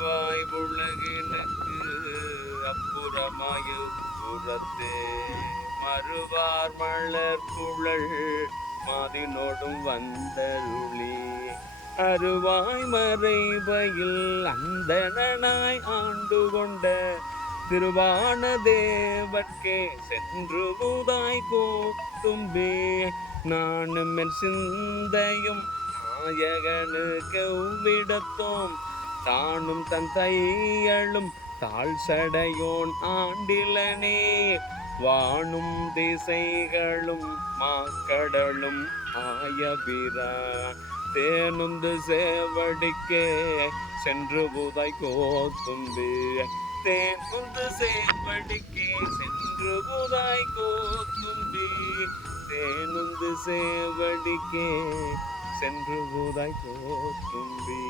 அருவாய் உலகினுக்கு அப்புறமாய புறத்தே மறுவார் மலர் குழல் மாதினோடும் வந்தருளி அருவாய் மறைபயில் அந்தனாய் ஆண்டு கொண்ட திருவான தேவர்க்கே சென்று புதாய் கோத்தும்பே நானும் என் சிந்தையும் நாயகனுக்கு விடத்தோம் தானும் தன் தையளும் தாழ் சடையோன் ஆண்டிலனே வானும் திசைகளும் மாக்கடலும் ஆயபிரான் தேனுந்து சேவடிக்கே சென்று புதாய் கோத்தும்பே தேனுந்து சேவடிக்கே சென்று புதாய் கோத்தும்பே தேனுந்து சேவடிக்கே சென்று புதாய் கோத்தும்பே